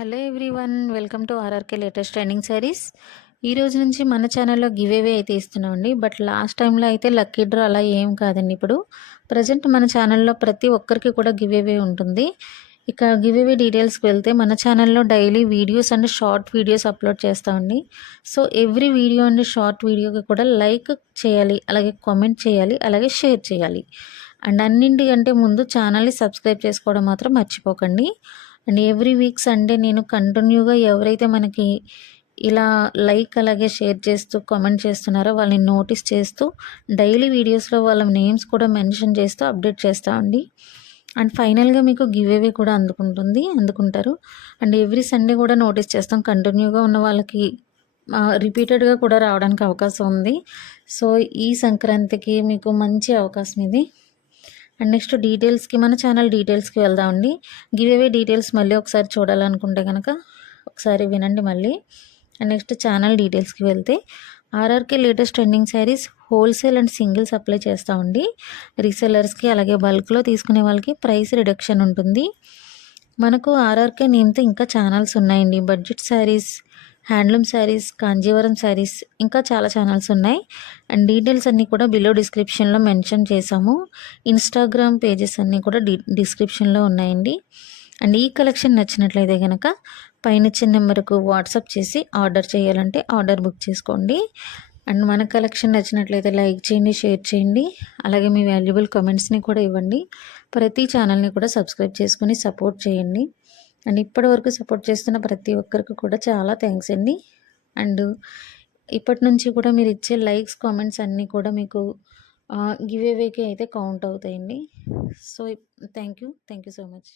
Hello everyone, welcome to RRK latest trending saris. ఈ రోజు నుంచి మన ఛానల్లో గివ్ అవే అయితే ఇస్తున్నామండి. బట్ లాస్ట్ టైంలో అయితే లక్కీ డ్రా అలా ఏం కాదండి. ఇప్పుడు ప్రజెంట్ మన ఛానల్లో ప్రతి ఒక్కరికి కూడా గివ్ అవే ఉంటుంది. ఇక గివ్ అవే డీటెయిల్స్కి వెళ్తే మన ఛానల్లో daily videos and short videos upload చేస్తామండి. So every video and short వీడియోకి కూడా లైక్ చేయాలి, అలాగే కామెంట్ చేయాలి, అలాగే షేర్ చేయాలి. అండ్ అన్నింటికంటే ముందు ఛానల్ని సబ్స్క్రైబ్ చేసుకోవడం మాత్రం మర్చిపోకండి. అండ్ ఎవ్రీ వీక్ సండే నేను కంటిన్యూగా ఎవరైతే మనకి ఇలా లైక్ అలాగే షేర్ చేస్తూ కామెంట్ చేస్తున్నారో వాళ్ళని నోటీస్ చేస్తూ డైలీ వీడియోస్లో వాళ్ళ నేమ్స్ కూడా మెన్షన్ చేస్తూ అప్డేట్ చేస్తామండి. అండ్ ఫైనల్గా మీకు గివ్ అవే కూడా అందుకుంటారు. అండ్ ఎవ్రీ సండే కూడా నోటీస్ చేస్తాం. కంటిన్యూగా ఉన్న వాళ్ళకి రిపీటెడ్గా కూడా రావడానికి అవకాశం ఉంది. సో ఈ సంక్రాంతికి మీకు మంచి అవకాశం ఇది. అండ్ నెక్స్ట్ డీటెయిల్స్కి, మన ఛానల్ డీటెయిల్స్కి వెళ్దామండి. గివ్ అవే డీటెయిల్స్ మళ్ళీ ఒకసారి చూడాలనుకుంటే కనుక ఒకసారి వినండి మళ్ళీ. అండ్ నెక్స్ట్ ఛానల్ డీటెయిల్స్కి వెళ్తే RRK latest trending saris wholesale and single supply చేస్తామండి. రీసెలర్స్కి అలాగే బల్క్లో తీసుకునే వాళ్ళకి ప్రైస్ రిడక్షన్ ఉంటుంది. మనకు ఆర్ఆర్కే నేమ్తో ఇంకా ఛానల్స్ ఉన్నాయండి. బడ్జెట్ శారీస్, హ్యాండ్లూమ్ శారీస్, కాంజీవరం శారీస్, ఇంకా చాలా ఛానల్స్ ఉన్నాయి. అండ్ డీటెయిల్స్ అన్నీ కూడా బిలో డిస్క్రిప్షన్లో మెన్షన్ చేశాము. ఇన్స్టాగ్రామ్ పేజెస్ అన్నీ కూడా డిస్క్రిప్షన్లో ఉన్నాయండి. అండ్ ఈ కలెక్షన్ నచ్చినట్లయితే కనుక పైన ఇచ్చిన నెంబర్కు వాట్సాప్ చేసి ఆర్డర్ చేయాలంటే ఆర్డర్ బుక్ చేసుకోండి. అండ్ మన కలెక్షన్ నచ్చినట్లయితే లైక్ చేయండి, షేర్ చేయండి, అలాగే మీ వాల్యుబుల్ కమెంట్స్ని కూడా ఇవ్వండి. ప్రతి ఛానల్ని కూడా సబ్స్క్రైబ్ చేసుకుని సపోర్ట్ చేయండి. అండ్ ఇప్పటి వరకు సపోర్ట్ చేస్తున్న ప్రతి ఒక్కరికి కూడా చాలా థ్యాంక్స్ అండి. అండ్ ఇప్పటి నుంచి కూడా మీరు ఇచ్చే లైక్స్, కామెంట్స్ అన్నీ కూడా మీకు గివ్ అవేకి అయితే కౌంట్ అవుతాయండి. So thank you so much.